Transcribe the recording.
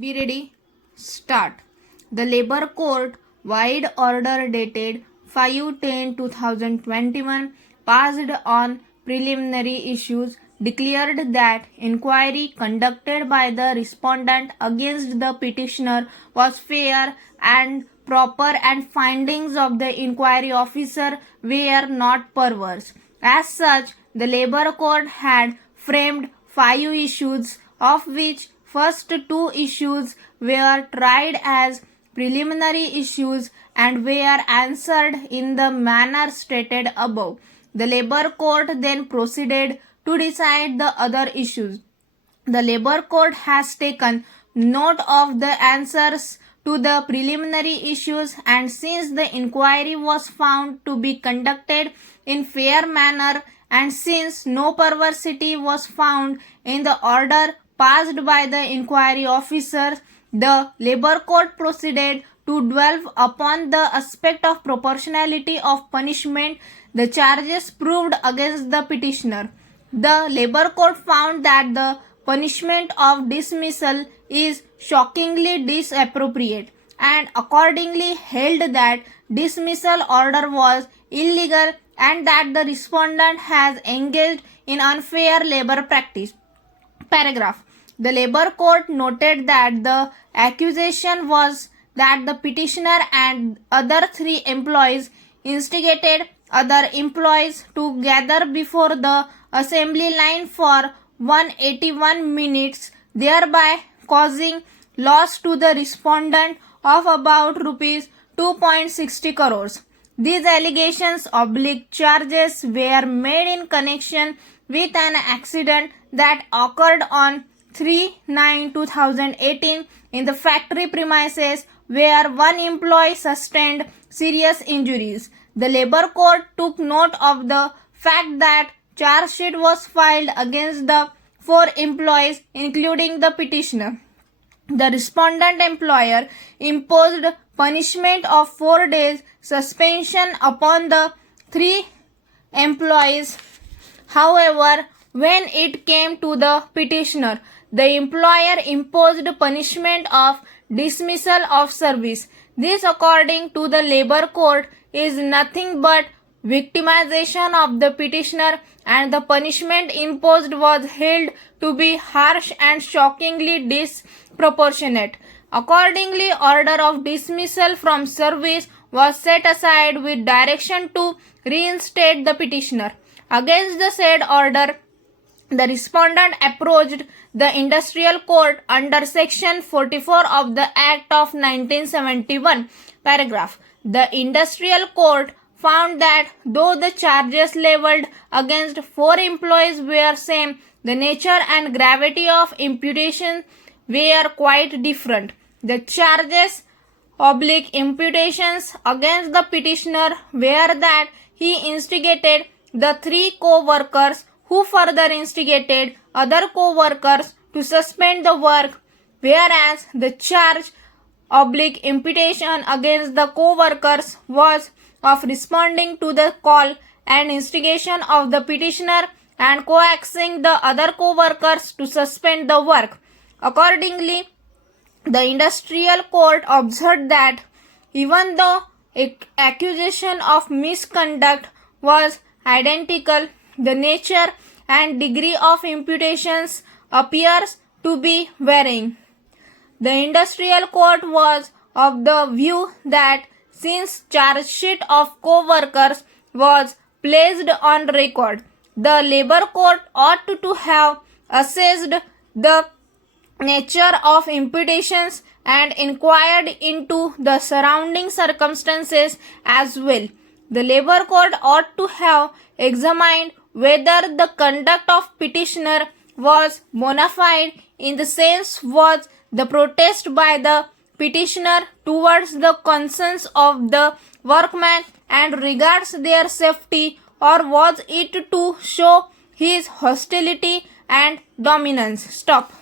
Be ready? Start. The Labour Court, wide order dated 5/10/2021, passed on preliminary issues, declared that inquiry conducted by the respondent against the petitioner was fair and proper and findings of the inquiry officer were not perverse. As such, the Labour Court had framed 5 issues, of which first 2 issues were tried as preliminary issues and were answered in the manner stated above. The Labour Court then proceeded to decide the other issues. The Labour Court has taken note of the answers to the preliminary issues, and since the inquiry was found to be conducted in fair manner and since no perversity was found in the order passed by the inquiry officers, the Labour Court proceeded to dwell upon the aspect of proportionality of punishment, the charges proved against the petitioner. The Labour Court found that the punishment of dismissal is shockingly disappropriate and accordingly held that dismissal order was illegal and that the respondent has engaged in unfair labor practice. Paragraph. The Labour Court noted that the accusation was that the petitioner and other 3 employees instigated other employees to gather before the assembly line for 181 minutes, thereby causing loss to the respondent of about rupees 2.60 crores. These allegations / charges were made in connection with an accident that occurred on 3/9/2018 in the factory premises where one employee sustained serious injuries. The Labour Court took note of the fact that charge sheet was filed against the 4 employees including the petitioner. The respondent employer imposed punishment of 4 days suspension upon the 3 employees. However, when it came to the petitioner, the employer imposed punishment of dismissal of service. This, according to the Labour Court, is nothing but victimization of the petitioner, and the punishment imposed was held to be harsh and shockingly disproportionate. Accordingly, order of dismissal from service was set aside with direction to reinstate the petitioner. Against the said order, the respondent approached the Industrial Court under Section 44 of the Act of 1971. Paragraph. The Industrial Court found that though the charges leveled against 4 employees were same, the nature and gravity of imputation were quite different. The charges / imputations against the petitioner were that he instigated the 3 co-workers who further instigated other co-workers to suspend the work, whereas the charge / imputation against the co-workers was of responding to the call and instigation of the petitioner and coaxing the other co-workers to suspend the work. Accordingly, the Industrial Court observed that even though accusation of misconduct was identical, the nature and degree of imputations appears to be varying. The Industrial Court was of the view that since charge sheet of co-workers was placed on record, the Labour Court ought to have assessed the nature of imputations and inquired into the surrounding circumstances as well. The Labour Court ought to have examined whether the conduct of petitioner was bona fide, in the sense was the protest by the petitioner towards the concerns of the workmen and regards their safety, or was it to show his hostility and dominance. Stop.